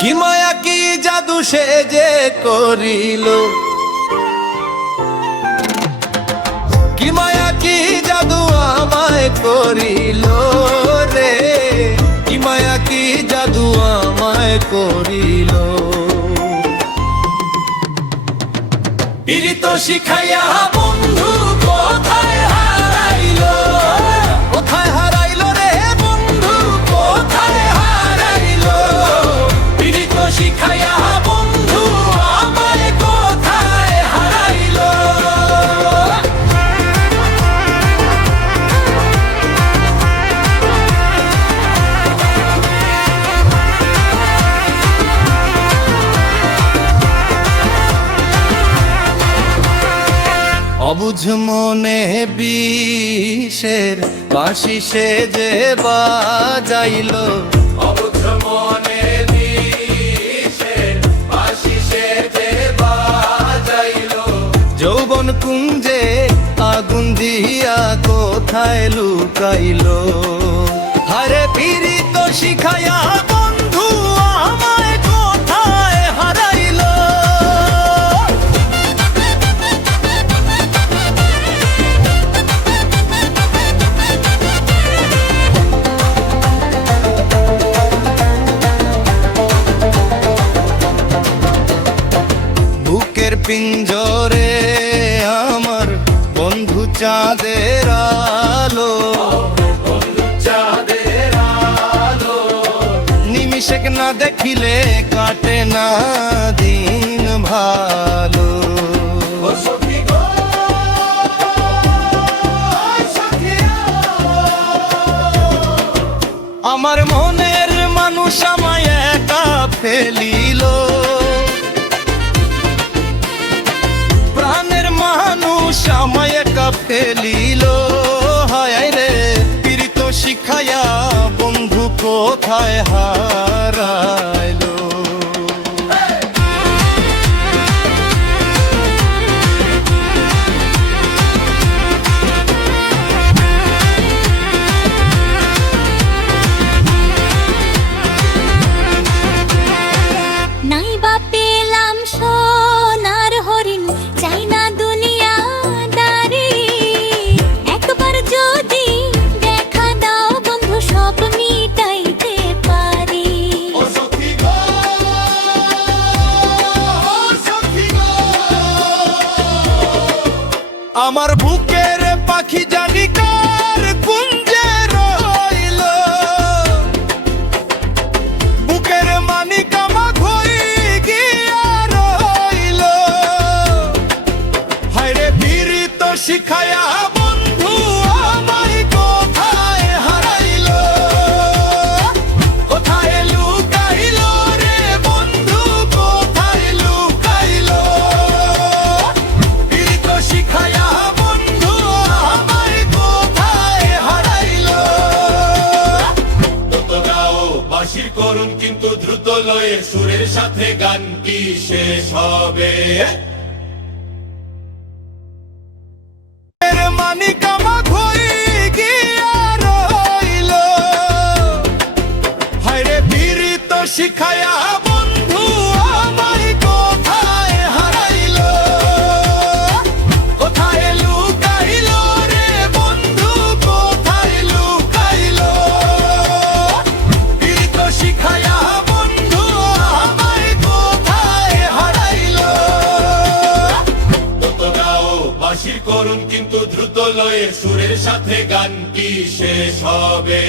কি মায়া কি জাদু সে যে করিল, কি মায়া কি জাদু আমায় করিল রে, কি মায়া কি জাদু আমায় করিল। পীড়িত শিখাইয়া বন্ধু কোথায় হারাইল, কোথায় হারাইল রে বন্ধু কোথায় হারাইল। পীড়িত শিখাইয়া বন্ধু আমায় কোথায় হারাইল। অবুঝ মনে বিষের বাঁশি সে যে বাজাইল, অবুঝ মনে বিষের বাঁশি সে যে বাজাইল। যৌবন কুঞ্জে আগুন দিয়া কোথায় লুকাইল, হারে পীড়িত শিখাইয়া বন্ধু আমায় কোথায় হারাইল। বুকের পিঞ্জরে আমার বন্ধু চাঁদের আলো, চাঁদের আলো। নিমিষেক না দেখিলে কাটে না দিন ভালো। আমার মনের মানুষ আমায় একা ফেলিল, প্রাণের মানুষ আমায় একা ফেলিল। হায় রে পীড়িত শিখাইয়া বন্ধু কোথায় হারাইল। নাই বা পেলাম সোনার হরিণ, চাই না দুনিয়াদারি। একবার যদি দেখা দাও বন্ধু সব মিটাইতে পারি। আমার বুকের পাখি জানি কার কুঞ্জে রইল, বুকের মানিক আমার হই গিয়া রইল। হায়রে পীড়িত শিখাইয়া বন্ধু আমায় কোথায় হারাইল, কোথায় লুকাইল রে বন্ধু কোথায় লুকাইল। পীড়িত শিখাইয়া বন্ধু আমায় কোথায় হারাইল। তত গাও বাঁশির করুন কিন্তু দ্রুত লয়ে, সুরের সাথে গান কি শেষ হবে। মানিক আমার হই গিয়া রইল, হায়রে পীড়িত শিখাইয়া বন্ধু আমায় কোথায় হারাইল, কোথায় লুকাইল রে বন্ধু কোথায় লুকাইল। পীড়িত শিখাইয়া বন্ধু আমায় কোথায় হারাইল। তত গাও বাঁশির করুন কিন্তু দ্রুত লয়ে, সুরের সাথে গান কি শেষ হবে।